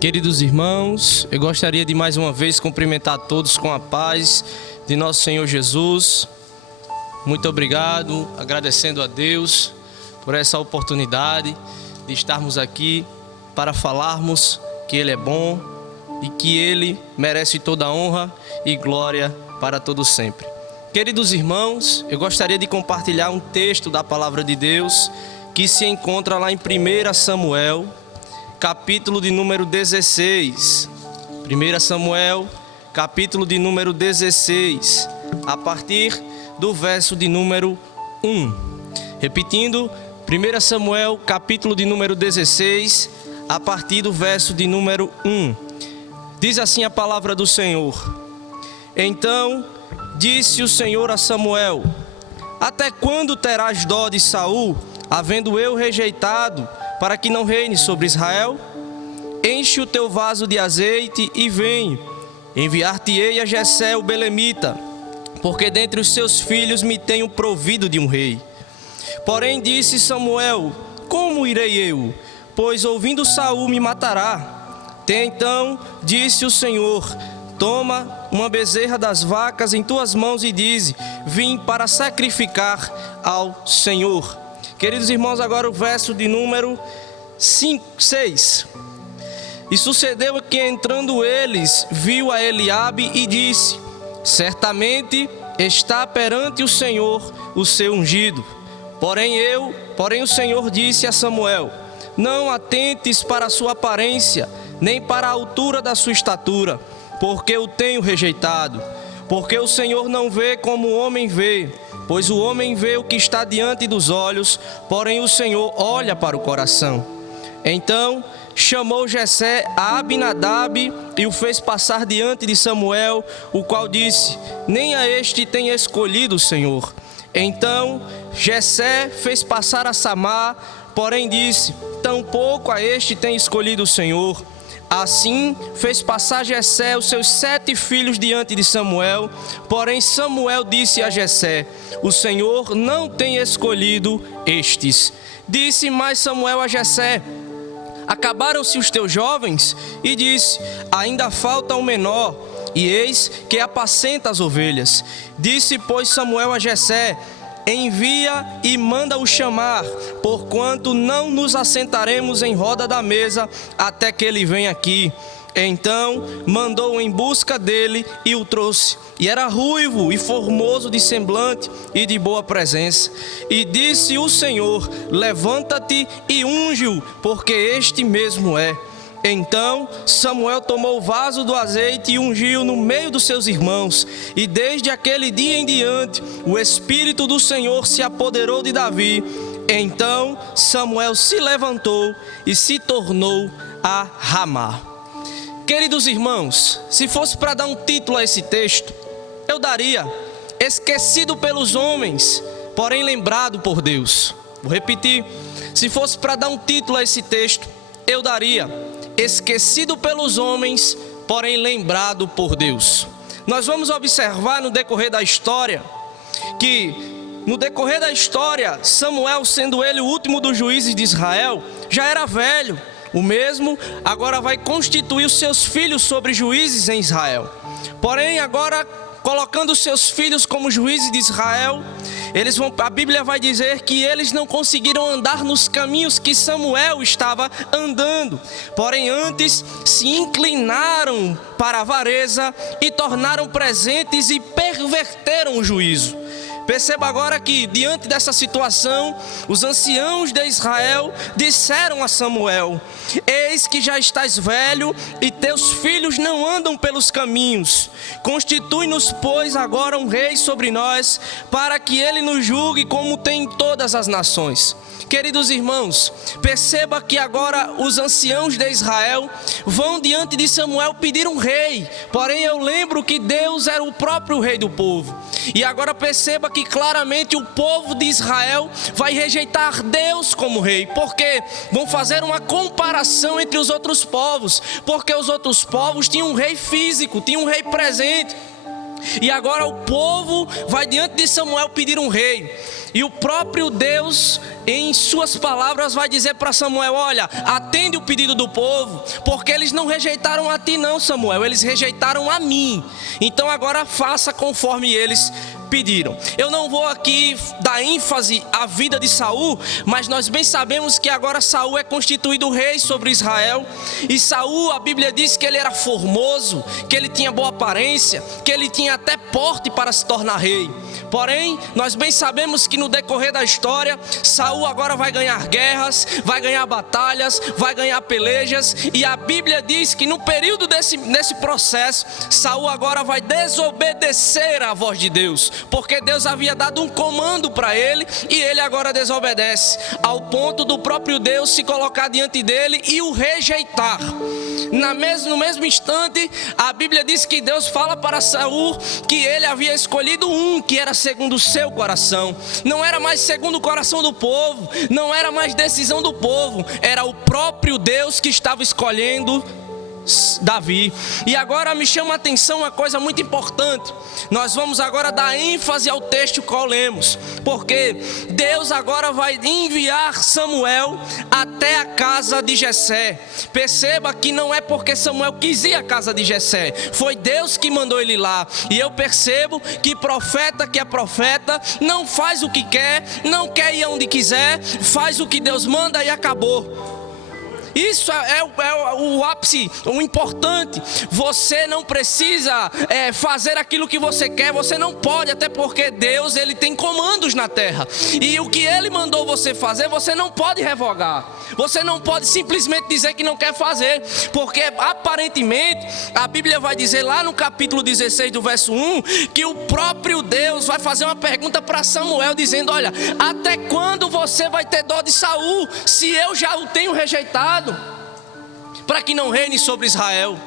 Queridos irmãos, eu gostaria de mais uma vez cumprimentar todos com a paz de nosso Senhor Jesus. Muito obrigado, agradecendo a Deus por essa oportunidade de estarmos aqui para falarmos que Ele é bom e que Ele merece toda a honra e glória para todo sempre. Queridos irmãos, eu gostaria de compartilhar um texto da Palavra de Deus que se encontra lá em 1 Samuel, capítulo de número 16. 1 Samuel, capítulo de número 16, a partir do verso de número 1. Repetindo, 1 Samuel, capítulo de número 16, a partir do verso de número 1. Diz assim a palavra do Senhor: Então disse o Senhor a Samuel: Até quando terás dó de Saul, havendo eu rejeitado, para que não reine sobre Israel? Enche o teu vaso de azeite e vem. Enviar-te-ei a Jessé o belemita, porque dentre os seus filhos me tenho provido de um rei. Porém disse Samuel: Como irei eu? Pois ouvindo Saul me matará. Então disse o Senhor: Toma uma bezerra das vacas em tuas mãos e dize: Vim para sacrificar ao Senhor. Queridos irmãos, agora o verso de número 6. E sucedeu que entrando eles, viu a Eliabe e disse: Certamente está perante o Senhor o seu ungido. Porém o Senhor disse a Samuel: Não atentes para a sua aparência, nem para a altura da sua estatura, porque o tenho rejeitado. Porque o Senhor não vê como o homem vê, pois o homem vê o que está diante dos olhos, porém o Senhor olha para o coração. Então chamou Jessé a Abinadab e o fez passar diante de Samuel, o qual disse: Nem a este tem escolhido o Senhor. Então Jessé fez passar a Samar, porém disse: Tampouco a este tem escolhido o Senhor. Assim fez passar Jessé os seus 7 filhos diante de Samuel, porém Samuel disse a Jessé: O Senhor não tem escolhido estes. Disse mais Samuel a Jessé: Acabaram-se os teus jovens? E disse: Ainda falta o menor, e eis que apacenta as ovelhas. Disse, pois, Samuel a Jessé: Envia e manda-o chamar, porquanto não nos assentaremos em roda da mesa até que ele venha aqui. Então mandou em busca dele e o trouxe. E era ruivo e formoso de semblante e de boa presença. E disse o Senhor: Levanta-te e unge-o, porque este mesmo é. Então Samuel tomou o vaso do azeite e ungiu no meio dos seus irmãos. E desde aquele dia em diante, o Espírito do Senhor se apoderou de Davi. Então Samuel se levantou e se tornou a Ramá. Queridos irmãos, se fosse para dar um título a esse texto, eu daria: Esquecido pelos homens, porém lembrado por Deus. Vou repetir: se fosse para dar um título a esse texto, eu daria: Esquecido pelos homens, porém lembrado por Deus. Nós vamos observar no decorrer da história que, Samuel, sendo ele o último dos juízes de Israel, já era velho. O mesmo agora vai constituir os seus filhos sobre juízes em Israel. Porém, agora, colocando os seus filhos como juízes de Israel, a Bíblia vai dizer que eles não conseguiram andar nos caminhos que Samuel estava andando. Porém, antes se inclinaram para a avareza e tornaram presentes e perverteram o juízo. Perceba agora que, diante dessa situação, os anciãos de Israel disseram a Samuel: Eis que já estás velho e teus filhos não andam pelos caminhos. Constitui-nos, pois, agora um rei sobre nós, para que ele nos julgue como tem todas as nações. Queridos irmãos, perceba que agora os anciãos de Israel vão diante de Samuel pedir um rei. Porém, eu lembro que Deus era o próprio rei do povo. E agora perceba que claramente o povo de Israel vai rejeitar Deus como rei. Porque vão fazer uma comparação entre os outros povos. Porque os outros povos tinham um rei físico, tinham um rei presente. E agora o povo vai diante de Samuel pedir um rei. E o próprio Deus, em suas palavras, vai dizer para Samuel: olha, atende o pedido do povo, porque eles não rejeitaram a ti não, Samuel, eles rejeitaram a mim. Então agora faça conforme eles pediram. Eu não vou aqui dar ênfase à vida de Saul, mas nós bem sabemos que agora Saul é constituído rei sobre Israel. E Saul, a Bíblia diz que ele era formoso, que ele tinha boa aparência, que ele tinha até porte para se tornar rei. Porém, nós bem sabemos que no decorrer da história, Saul agora vai ganhar guerras, vai ganhar batalhas, vai ganhar pelejas. E a Bíblia diz que no período nesse processo, Saul agora vai desobedecer à voz de Deus, porque Deus havia dado um comando para ele e ele agora desobedece, ao ponto do próprio Deus se colocar diante dele e o rejeitar. No mesmo instante, a Bíblia diz que Deus fala para Saul que ele havia escolhido um que era segundo o seu coração. Não era mais segundo o coração do povo, não era mais decisão do povo, era o próprio Deus que estava escolhendo Davi. E agora me chama a atenção uma coisa muito importante. Nós vamos agora dar ênfase ao texto que lemos, porque Deus agora vai enviar Samuel até a casa de Jessé. Perceba que não é porque Samuel quis ir à casa de Jessé, foi Deus que mandou ele lá. E eu percebo que profeta que é profeta não faz o que quer, não quer ir aonde quiser, faz o que Deus manda e acabou. Isso é o ápice, o importante. Você não precisa fazer aquilo que você quer, você não pode, até porque Deus, ele tem comandos na terra. E o que ele mandou você fazer, você não pode revogar. Você não pode simplesmente dizer que não quer fazer, porque aparentemente a Bíblia vai dizer lá no capítulo 16 do verso 1, que o próprio Deus vai fazer uma pergunta para Samuel, dizendo: olha, até quando você vai ter dó de Saul, se eu já o tenho rejeitado, para que não reine sobre Israel?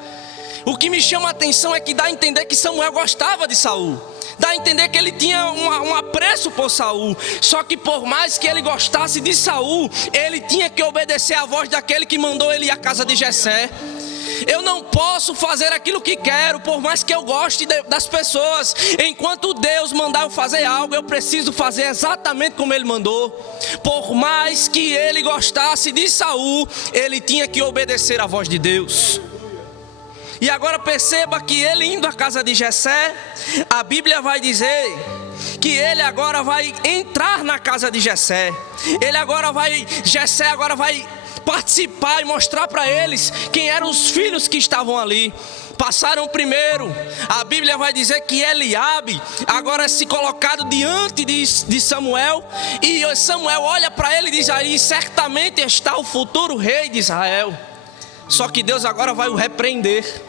O que me chama a atenção é que dá a entender que Samuel gostava de Saul, dá a entender que ele tinha um apreço por Saul. Só que por mais que ele gostasse de Saul, ele tinha que obedecer à voz daquele que mandou ele ir à casa de Jessé. Eu não posso fazer aquilo que quero, por mais que eu goste das pessoas. Enquanto Deus mandar eu fazer algo, eu preciso fazer exatamente como Ele mandou. Por mais que ele gostasse de Saul, ele tinha que obedecer à voz de Deus. E agora perceba que ele indo à casa de Jessé, a Bíblia vai dizer que ele agora vai entrar na casa de Jessé. Jessé agora vai participar e mostrar para eles quem eram os filhos que estavam ali. Passaram primeiro. A Bíblia vai dizer que Eliabe agora é se colocado diante de Samuel, e Samuel olha para ele e diz: aí certamente está o futuro rei de Israel. Só que Deus agora vai o repreender.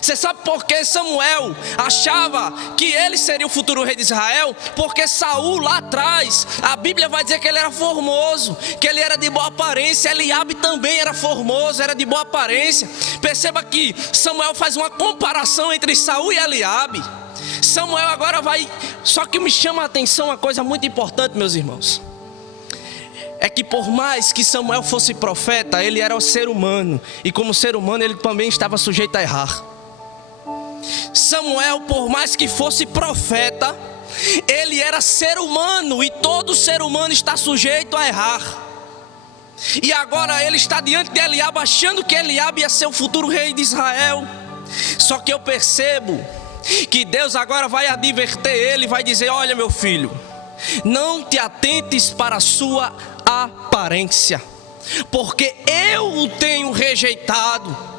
Você sabe por que Samuel achava que ele seria o futuro rei de Israel? Porque Saul lá atrás, a Bíblia vai dizer que ele era formoso, que ele era de boa aparência. Eliabe também era formoso, era de boa aparência. Perceba que Samuel faz uma comparação entre Saul e Eliabe. Samuel agora vai... Só que me chama a atenção uma coisa muito importante, meus irmãos. É que por mais que Samuel fosse profeta, ele era um ser humano. E como ser humano, ele também estava sujeito a errar. Samuel, por mais que fosse profeta, ele era ser humano, e todo ser humano está sujeito a errar. E agora ele está diante de Eliabe, achando que Eliabe ia ser o futuro rei de Israel. Só que eu percebo que Deus agora vai advertir ele, vai dizer: olha, meu filho, não te atentes para a sua aparência, porque eu o tenho rejeitado.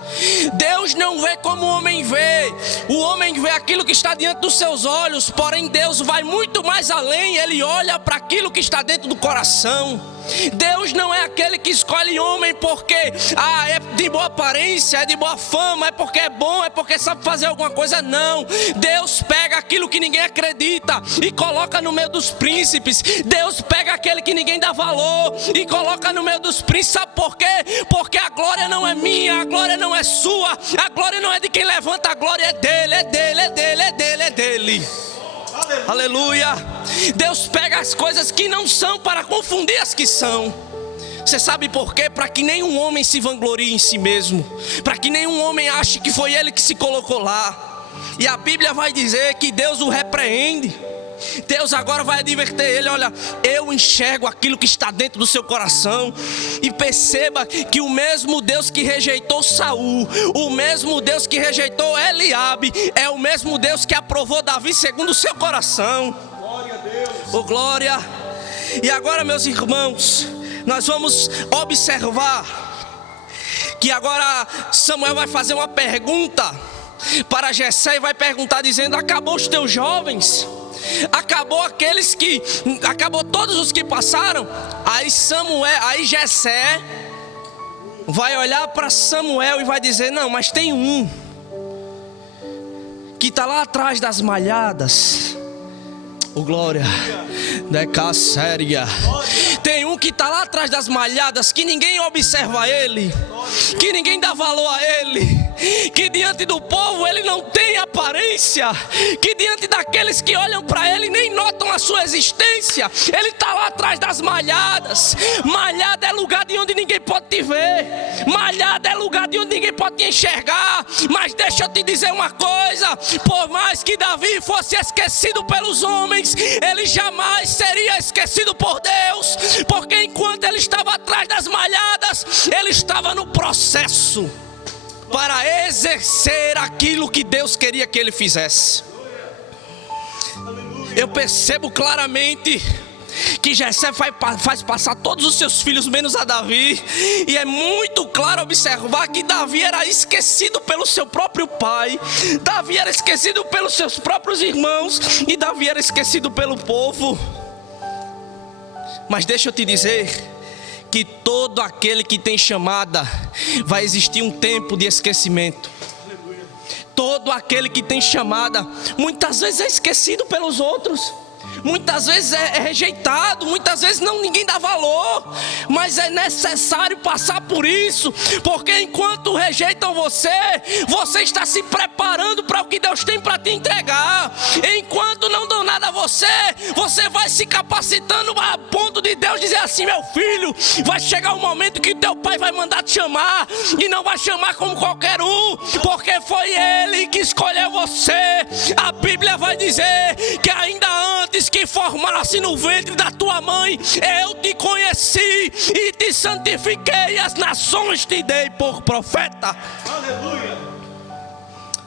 Deus não vê como o homem vê. O homem vê aquilo que está diante dos seus olhos, porém Deus vai muito mais além. Ele olha para aquilo que está dentro do coração. Deus não é aquele que escolhe homem porque é de boa aparência, é de boa fama, é porque é bom, é porque sabe fazer alguma coisa. Não, Deus pega aquilo que ninguém acredita e coloca no meio dos príncipes. Deus pega aquele que ninguém dá valor e coloca no meio dos príncipes. Sabe por quê? Porque a glória não é minha, a glória não é sua, a glória não é de quem levanta, a glória é dele, é dele, é dele, é dele, é dele. Aleluia. Deus pega as coisas que não são para confundir as que são. Você sabe por quê? Para que nenhum homem se vanglorie em si mesmo, para que nenhum homem ache que foi ele que se colocou lá. E a Bíblia vai dizer que Deus o repreende. Deus agora vai advertir ele: olha, eu enxergo aquilo que está dentro do seu coração. E perceba que o mesmo Deus que rejeitou Saul, o mesmo Deus que rejeitou Eliabe, é o mesmo Deus que aprovou Davi segundo o seu coração. Glória a Deus. Oh, glória. E agora, meus irmãos, nós vamos observar que agora Samuel vai fazer uma pergunta para Jessé e vai perguntar dizendo: acabou os teus jovens? Acabou todos os que passaram? Aí Jessé vai olhar para Samuel e vai dizer: não, mas tem um que está lá atrás das malhadas. Oh, glória. Tem um que está lá atrás das malhadas, que ninguém observa ele, que ninguém dá valor a ele, que diante do povo ele não tem aparência, que diante daqueles que olham para ele nem notam a sua existência. Ele está lá atrás das malhadas. Malhada é lugar de onde ninguém pode te ver, malhada é lugar de onde ninguém pode te enxergar. Mas deixa eu te dizer uma coisa: por mais que Davi fosse esquecido pelos homens, ele jamais seria esquecido por Deus, porque enquanto ele estava atrás das malhadas, ele estava no processo para exercer aquilo que Deus queria que ele fizesse. Eu percebo claramente que Jessé faz passar todos os seus filhos menos a Davi, e é muito claro observar que Davi era esquecido pelo seu próprio pai, Davi era esquecido pelos seus próprios irmãos, e Davi era esquecido pelo povo. Mas deixa eu te dizer que todo aquele que tem chamada, vai existir um tempo de esquecimento. Todo aquele que tem chamada, muitas vezes é esquecido pelos outros, muitas vezes é rejeitado, muitas vezes ninguém dá valor. Mas é necessário passar por isso, porque enquanto rejeitam você, você está se preparando para o que Deus tem para te entregar. Enquanto não dão nada a você, você vai se capacitando a ponto de Deus dizer assim: meu filho, vai chegar um momento que teu pai vai mandar te chamar, e não vai chamar como qualquer um, porque foi ele que escolheu você. A Bíblia vai dizer que ainda antes que formasse no ventre da tua mãe, eu te conheci e te santifiquei, as nações te dei por profeta. Aleluia.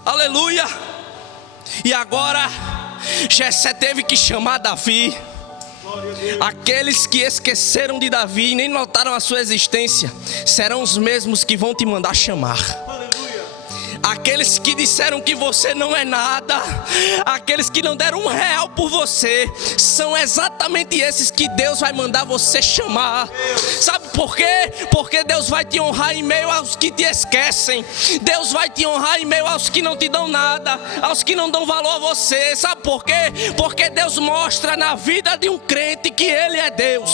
Aleluia. E agora Jessé teve que chamar Davi. Aqueles que esqueceram de Davi e nem notaram a sua existência, serão os mesmos que vão te mandar chamar. Aqueles que disseram que você não é nada, aqueles que não deram R$1 por você, são exatamente esses que Deus vai mandar você chamar. Sabe por quê? Porque Deus vai te honrar em meio aos que te esquecem. Deus vai te honrar em meio aos que não te dão nada, aos que não dão valor a você. Sabe por quê? Porque Deus mostra na vida de um crente que Ele é Deus.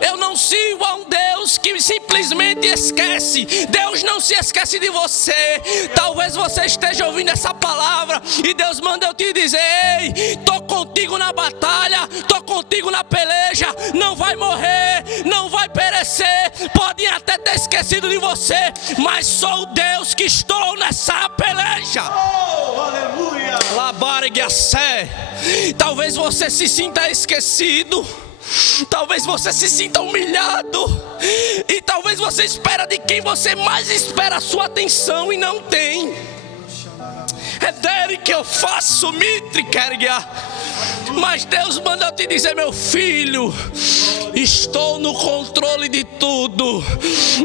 Eu não sirvo a um Deus que simplesmente esquece. Deus não se esquece de você. Talvez você esteja ouvindo essa palavra e Deus manda eu te dizer: ei, tô contigo na batalha, tô contigo na peleja. Não vai morrer, não vai perecer. Podem até ter esquecido de você, mas sou o Deus que estou nessa peleja. Oh, aleluia. Labarguiassé. Talvez você se sinta esquecido, talvez você se sinta humilhado, e talvez você espera de quem você mais espera a sua atenção e não tem. É dele que eu faço mitriquergia. Mas Deus manda eu te dizer: meu filho, estou no controle de tudo.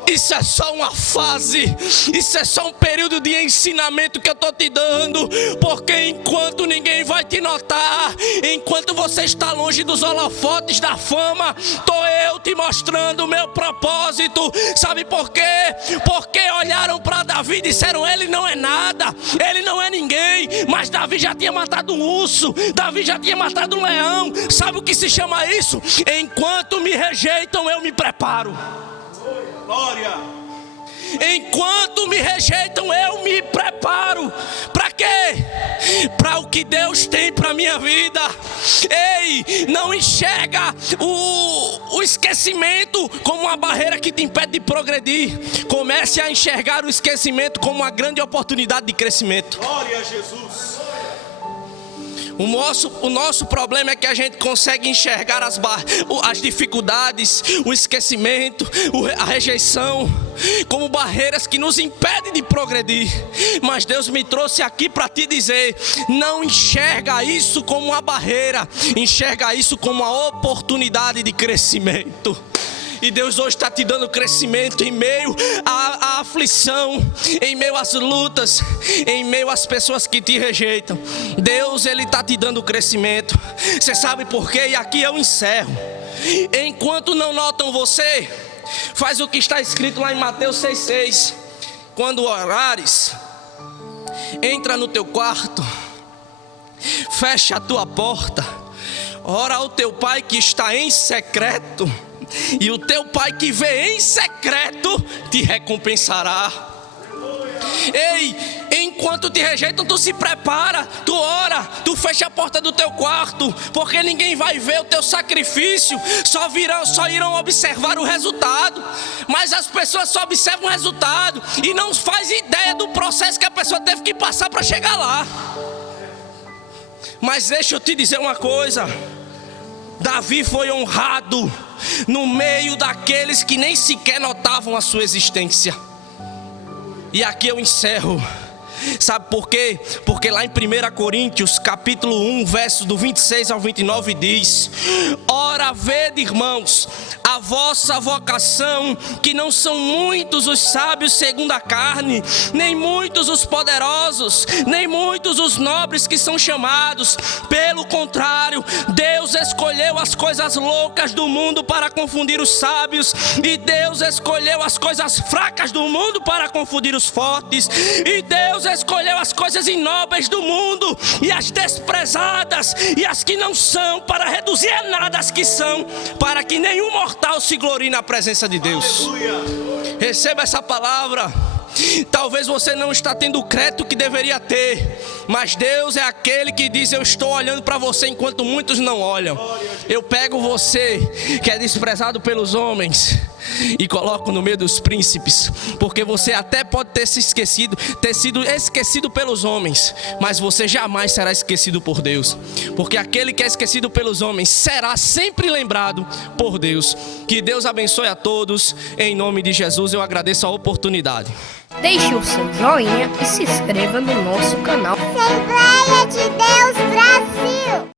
Isso é só uma fase, isso é só um período de ensinamento que eu estou te dando. Porque enquanto ninguém vai te notar, enquanto você está longe dos holofotes da fama, estou eu te mostrando o meu propósito. Sabe por quê? Porque olharam para Davi e disseram: ele não é nada, ele não é ninguém. Mas Davi já tinha matado um urso, Davi já tinha matado um leão. Sabe o que se chama isso? Enquanto me rejeitam, eu me preparo. Glória. Enquanto me rejeitam, eu me preparo. Para quê? Para o que Deus tem para minha vida. Ei, não enxerga o o esquecimento como uma barreira que te impede de progredir. Comece a enxergar o esquecimento como uma grande oportunidade de crescimento. Glória a Jesus. O nosso problema é que a gente consegue enxergar as dificuldades, o esquecimento, a rejeição como barreiras que nos impedem de progredir. Mas Deus me trouxe aqui para te dizer: não enxerga isso como uma barreira, enxerga isso como uma oportunidade de crescimento. E Deus hoje está te dando crescimento em meio à aflição, em meio às lutas, em meio às pessoas que te rejeitam. Deus, Ele está te dando crescimento. Você sabe por quê? E aqui eu encerro. Enquanto não notam você, faz o que está escrito lá em Mateus 6,6. Quando orares, entra no teu quarto, fecha a tua porta, ora ao teu pai que está em secreto, e o teu pai que vê em secreto te recompensará. Ei, enquanto te rejeitam, tu se prepara, tu ora, tu fecha a porta do teu quarto, porque ninguém vai ver o teu sacrifício, só irão observar o resultado. Mas as pessoas só observam o resultado e não faz ideia do processo que a pessoa teve que passar para chegar lá. Mas deixa eu te dizer uma coisa: Davi foi honrado no meio daqueles que nem sequer notavam a sua existência. E aqui eu encerro. Sabe por quê? Porque lá em 1 Coríntios, capítulo 1, verso do 26 ao 29 diz: ora, vede, irmãos, a vossa vocação, que não são muitos os sábios segundo a carne, nem muitos os poderosos, nem muitos os nobres que são chamados. Pelo contrário, Deus escolheu as coisas loucas do mundo para confundir os sábios, e Deus escolheu as coisas fracas do mundo para confundir os fortes, e Deus escolheu as coisas inóbeis do mundo e as desprezadas e as que não são, para reduzir a nada as que são, para que nenhum mortal se glorie na presença de Deus. Aleluia. Receba essa palavra. Talvez você não está tendo o crédito que deveria ter, mas Deus é aquele que diz: eu estou olhando para você enquanto muitos não olham. Eu pego você que é desprezado pelos homens e coloco no meio dos príncipes, porque você até pode ter sido esquecido pelos homens, mas você jamais será esquecido por Deus, porque aquele que é esquecido pelos homens será sempre lembrado por Deus. Que Deus abençoe a todos, em nome de Jesus. Eu agradeço a oportunidade. Deixe o seu joinha e se inscreva no nosso canal. Assembleia de Deus Brasil.